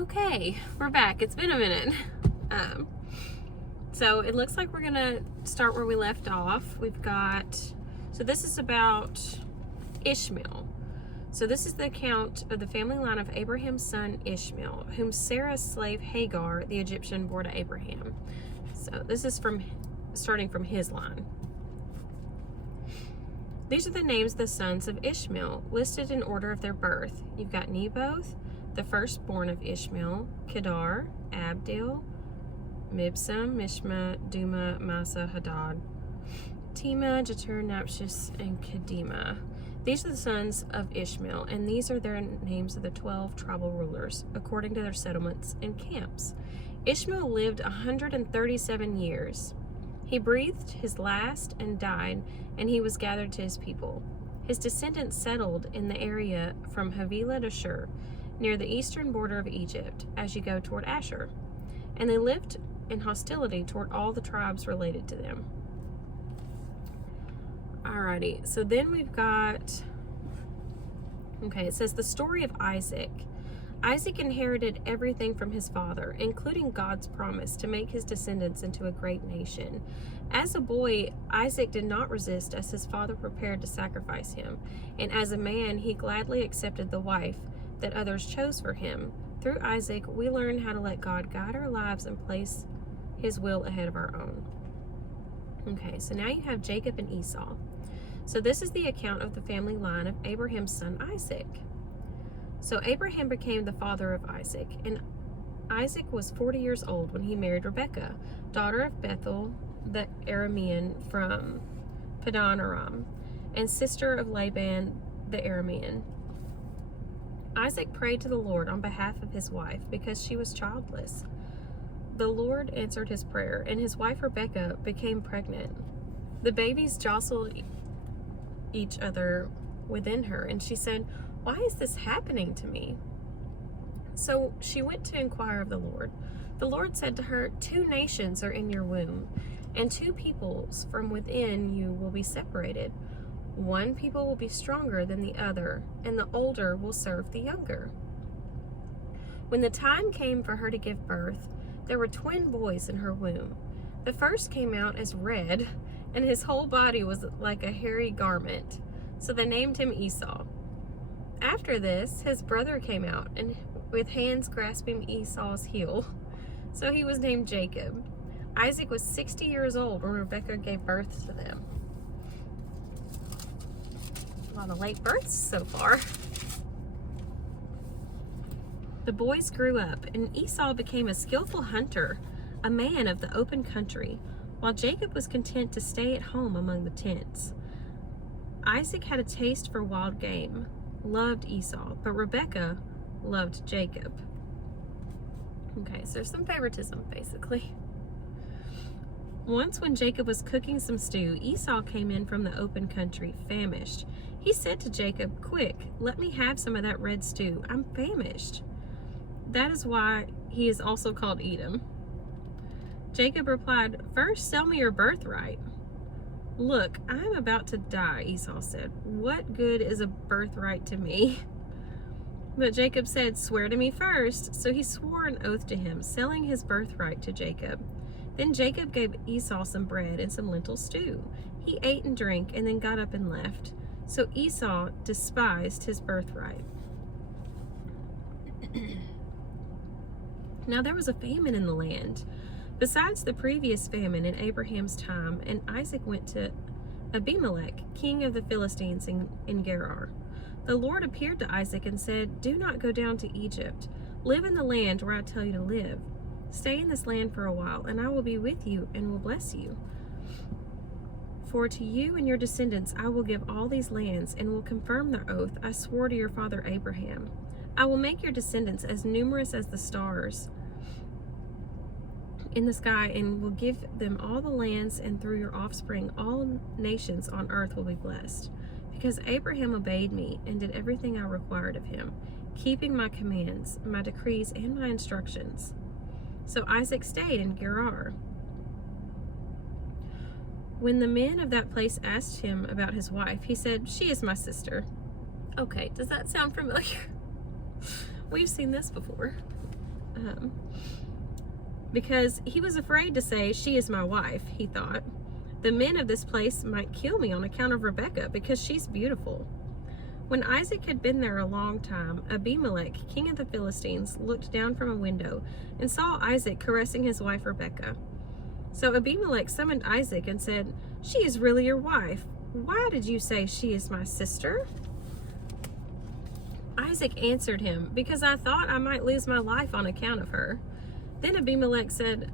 Okay, we're back. It's been a minute. So it looks like we're gonna start where we left off. So this is about Ishmael. So this is the account of the family line of Abraham's son Ishmael, whom Sarah's slave Hagar, the Egyptian, bore to Abraham. So this is starting from his line. These are the names of the sons of Ishmael, listed in order of their birth. You've got Nebaioth, the firstborn of Ishmael, Kedar, Abdil, Mibsam, Mishma, Duma, Massa, Hadad, Tema, Jetur, Napshis, and Kedema. These are the sons of Ishmael, and these are their names of the 12 tribal rulers, according to their settlements and camps. Ishmael lived 137 years. He breathed his last and died, and he was gathered to his people. His descendants settled in the area from Havilah to Shur, near the eastern border of Egypt, as you go toward Asher. And they lived in hostility toward all the tribes related to them. Alrighty, so then we've got, it says the story of Isaac. Isaac inherited everything from his father, including God's promise to make his descendants into a great nation. As a boy, Isaac did not resist as his father prepared to sacrifice him, and as a man, he gladly accepted the wife that others chose for him. Through Isaac, we learn how to let God guide our lives and place his will ahead of our own. Okay, so now you have Jacob and Esau. So this is the account of the family line of Abraham's son Isaac. So Abraham became the father of Isaac, and Isaac was 40 years old when he married Rebekah, daughter of Bethuel the Aramean from Padan Aram, and sister of Laban the Aramean. Isaac prayed to the Lord on behalf of his wife because she was childless. The Lord answered his prayer, and his wife Rebekah became pregnant. The babies jostled each other within her, and she said, "Why is this happening to me?" So she went to inquire of the Lord. The Lord said to her, "Two nations are in your womb, and two peoples from within you will be separated. One people will be stronger than the other, and the older will serve the younger." When the time came for her to give birth, there were twin boys in her womb. The first came out as red, and his whole body was like a hairy garment. So they named him Esau. After this, his brother came out, and with hands grasping Esau's heel. So he was named Jacob. Isaac was 60 years old when Rebekah gave birth to them. A lot of late births so far. The boys grew up, and Esau became a skillful hunter, a man of the open country, while Jacob was content to stay at home among the tents. Isaac had a taste for wild game, loved Esau, but Rebekah loved Jacob. Okay, so there's some favoritism, basically. Once when Jacob was cooking some stew, Esau came in from the open country, famished. He said to Jacob, "Quick, let me have some of that red stew. I'm famished." That is why he is also called Edom. Jacob replied, "First, sell me your birthright." "Look, I am about to die," Esau said. "What good is a birthright to me?" But Jacob said, "Swear to me first." So he swore an oath to him, selling his birthright to Jacob. Then Jacob gave Esau some bread and some lentil stew. He ate and drank and then got up and left. So Esau despised his birthright. Now there was a famine in the land, besides the previous famine in Abraham's time, and Isaac went to Abimelech, king of the Philistines in Gerar. The Lord appeared to Isaac and said, "Do not go down to Egypt. Live in the land where I tell you to live. Stay in this land for a while, and I will be with you and will bless you. For to you and your descendants I will give all these lands, and will confirm the oath I swore to your father Abraham. I will make your descendants as numerous as the stars in the sky, and will give them all the lands, and through your offspring all nations on earth will be blessed. Because Abraham obeyed me and did everything I required of him, keeping my commands, my decrees, and my instructions." So Isaac stayed in Gerar. When the men of that place asked him about his wife, he said, "She is my sister." Okay, does that sound familiar? We've seen this before. because he was afraid to say, "She is my wife," he thought. "The men of this place might kill me on account of Rebekah, because she's beautiful." When Isaac had been there a long time, Abimelech, king of the Philistines, looked down from a window and saw Isaac caressing his wife Rebekah. So Abimelech summoned Isaac and said, "She is really your wife. Why did you say she is my sister?" Isaac answered him, "Because I thought I might lose my life on account of her." Then Abimelech said,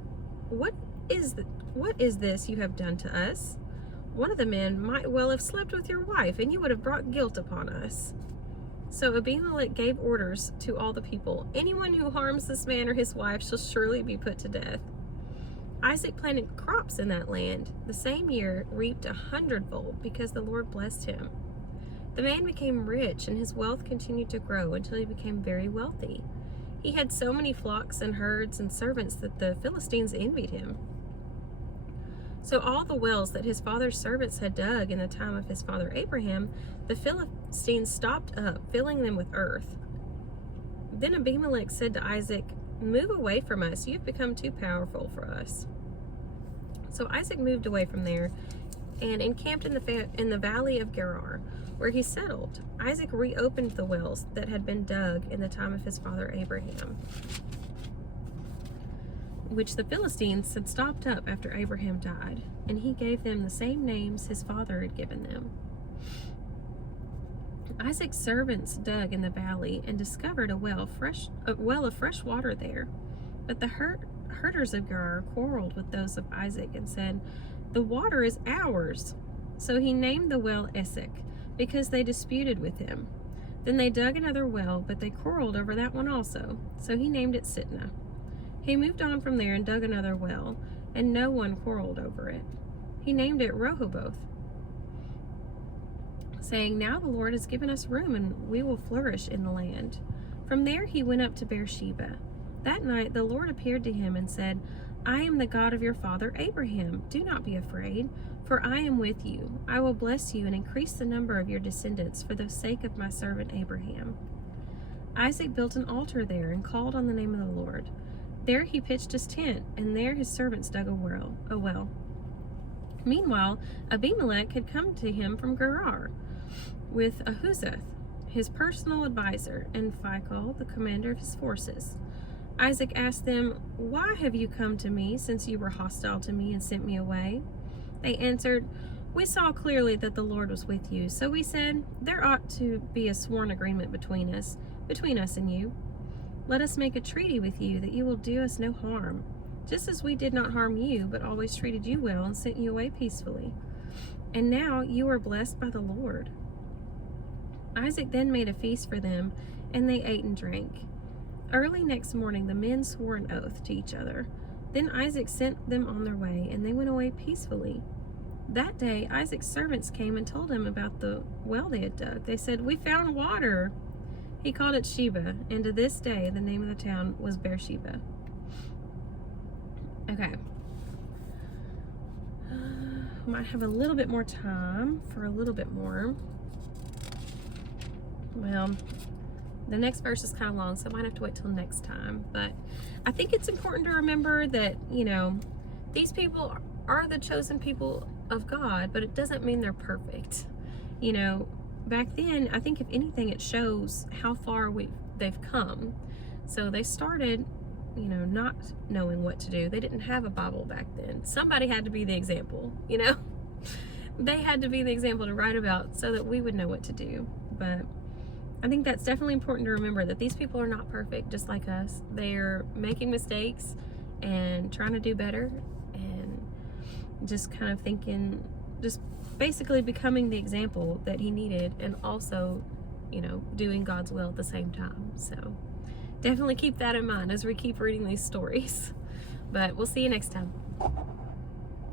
What is this you have done to us? One of the men might well have slept with your wife, and you would have brought guilt upon us." So Abimelech gave orders to all the people, "Anyone who harms this man or his wife shall surely be put to death." Isaac planted crops in that land. The same year reaped 100-fold, because the Lord blessed him. The man became rich, and his wealth continued to grow until he became very wealthy. He had so many flocks and herds and servants that the Philistines envied him. So all the wells that his father's servants had dug in the time of his father Abraham, the Philistines stopped up, filling them with earth. Then Abimelech said to Isaac, "Move away from us. You've become too powerful for us." So Isaac moved away from there and encamped in the valley of Gerar, where he settled. Isaac reopened the wells that had been dug in the time of his father Abraham, which the Philistines had stopped up after Abraham died, and he gave them the same names his father had given them. Isaac's servants dug in the valley and discovered a well of fresh water there. But the herders of Gerar quarreled with those of Isaac and said, "The water is ours." So he named the well Esek, because they disputed with him. Then they dug another well, but they quarreled over that one also. So he named it Sitnah. He moved on from there and dug another well, and no one quarreled over it. He named it Rehoboth, saying, "Now the Lord has given us room, and we will flourish in the land." From there he went up to Beersheba. That night the Lord appeared to him and said, "I am the God of your father Abraham. Do not be afraid, for I am with you. I will bless you and increase the number of your descendants for the sake of my servant Abraham." Isaac built an altar there and called on the name of the Lord. There he pitched his tent, and there his servants dug a well. Meanwhile, Abimelech had come to him from Gerar with Ahuzath, his personal advisor, and Phicol, the commander of his forces. Isaac asked them, "Why have you come to me, since you were hostile to me and sent me away?" They answered, "We saw clearly that the Lord was with you, so we said, there ought to be a sworn agreement between us and you. Let us make a treaty with you that you will do us no harm, just as we did not harm you, but always treated you well and sent you away peacefully. And now you are blessed by the Lord." Isaac then made a feast for them, and they ate and drank. Early next morning the men swore an oath to each other. Then Isaac sent them on their way, and they went away peacefully. That day Isaac's servants came and told him about the well they had dug. They said, "We found water." He called it Sheba, and to this day the name of the town was Beersheba. Okay. Might have a little bit more time for a little bit more. Well, the next verse is kind of long, so I might have to wait till next time. But I think it's important to remember that, these people are the chosen people of God, but it doesn't mean they're perfect. Back then, I think if anything, it shows how far they've come. So they started, not knowing what to do. They didn't have a Bible back then. Somebody had to be the example, They had to be the example to write about so that we would know what to do. But I think that's definitely important to remember, that these people are not perfect, just like us. They're making mistakes and trying to do better, and just kind of thinking, just basically becoming the example that he needed, and also, doing God's will at the same time. So definitely keep that in mind as we keep reading these stories. But we'll see you next time.